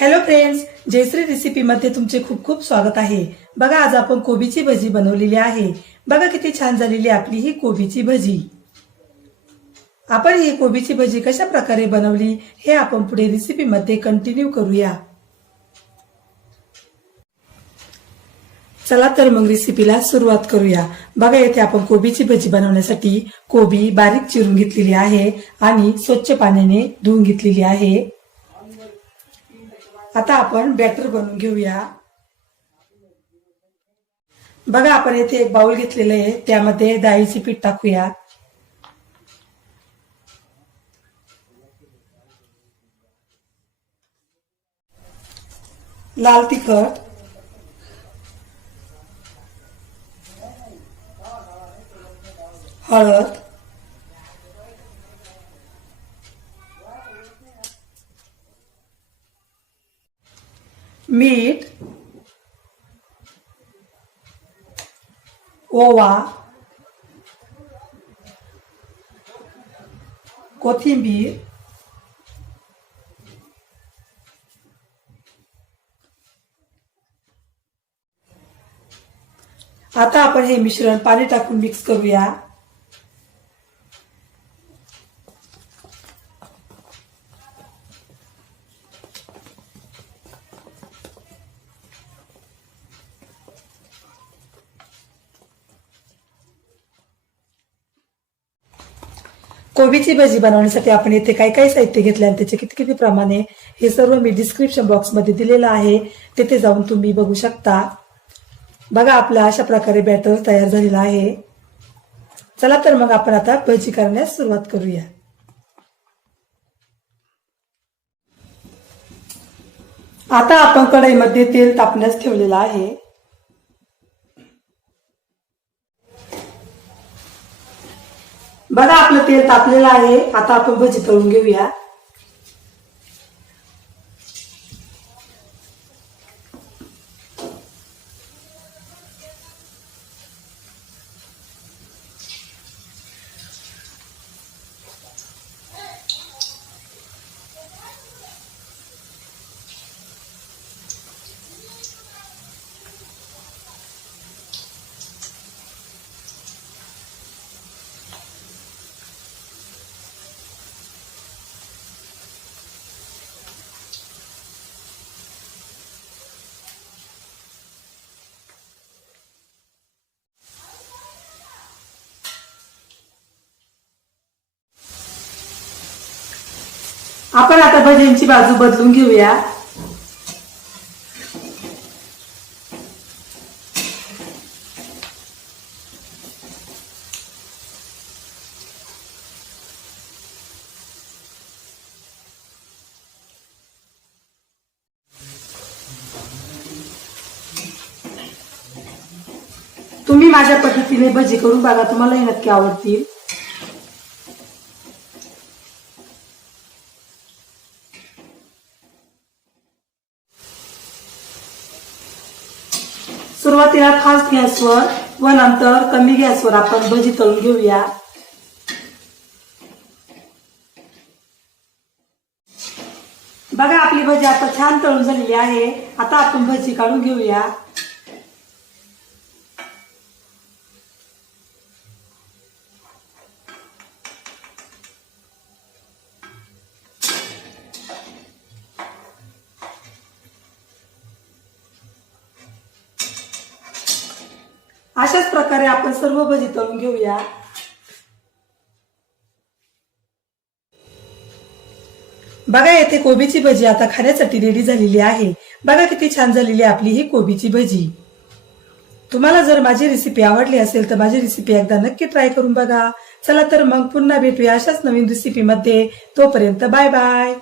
Hello friends, Jayashree recipe मध्ये तुमचे खूप खूप स्वागत आहे। बघा, आज आपण कोबीची भजी बनवलेली आहे। बघा किती छान झालेली आपली ही कोबीची भजी। आपण ही कोबीची भजी कशा प्रकारे बनवली हे आपण पुढे रेसिपी मध्ये कंटिन्यू करूया। चला तर मग रेसिपीला सुरुवात करूया। बघा, येथे आपण कोबीची भजी बनवण्यासाठी कोबी बारीक चिरून घेतलेली आहे आणि स्वच्छ पाण्याने धुवून घेतलेली आहे। आता आपण बॅटर बनवून घेऊया। बघा, आपण येथे एक बाउल घेतलेले आहे, त्यामध्ये डाळीचे पीठ टाकूया। लाल तिखट, हळद, मीठ, ओवा, कोथिंबीर, आता आपण हे मिश्रण पाणी टाकून मिक्स करूया। कोबीची भजी बनवण्यासाठी आपण येथे काय काय साहित्य घेतले आणि त्याचे किती किती प्रमाणे हे सर्व मी डिस्क्रिप्शन बॉक्स मध्ये दिलेलं आहे, तिथे जाऊन तुम्ही बघू शकता। बघा, आपला अशा प्रकारे बॅटर तयार झालेला आहे। चला तर मग आपण आता भजी करण्यास सुरुवात करूया। आता आपण कढईमध्ये तेल तापण्यास ठेवलेलं आहे। बघा, आपलं तेल तापलेलं आहे। आता आपण भजी तळून घेऊया। आपण आता भजींची बाजू बदलून घेऊया। तुम्ही माझ्या पद्धतीने भजी करून बघा, तुम्हालाही नक्की आवडतील। सुरुवातीला फास्ट गॅसवर व नंतर कमी गॅसवर आपण भजी तळून घेऊया। बघा, आपली भजी आता छान तळून झालेली आहे। आता आपण भजी काढून घेऊया। अशाच प्रकारे आपण सर्व भजी तळून घेऊया। बघा, येथे कोबीची भजी आता खाण्यासाठी रेडी झालेली आहे। बघा किती छान झालेली आपली ही कोबीची भजी। तुम्हाला जर माझी रेसिपी आवडली असेल तर माझी रेसिपी एकदा नक्की ट्राय करून बघा। चला तर मग पुन्हा भेटूया अशाच नवीन रेसिपी मध्ये। तोपर्यंत बाय बाय।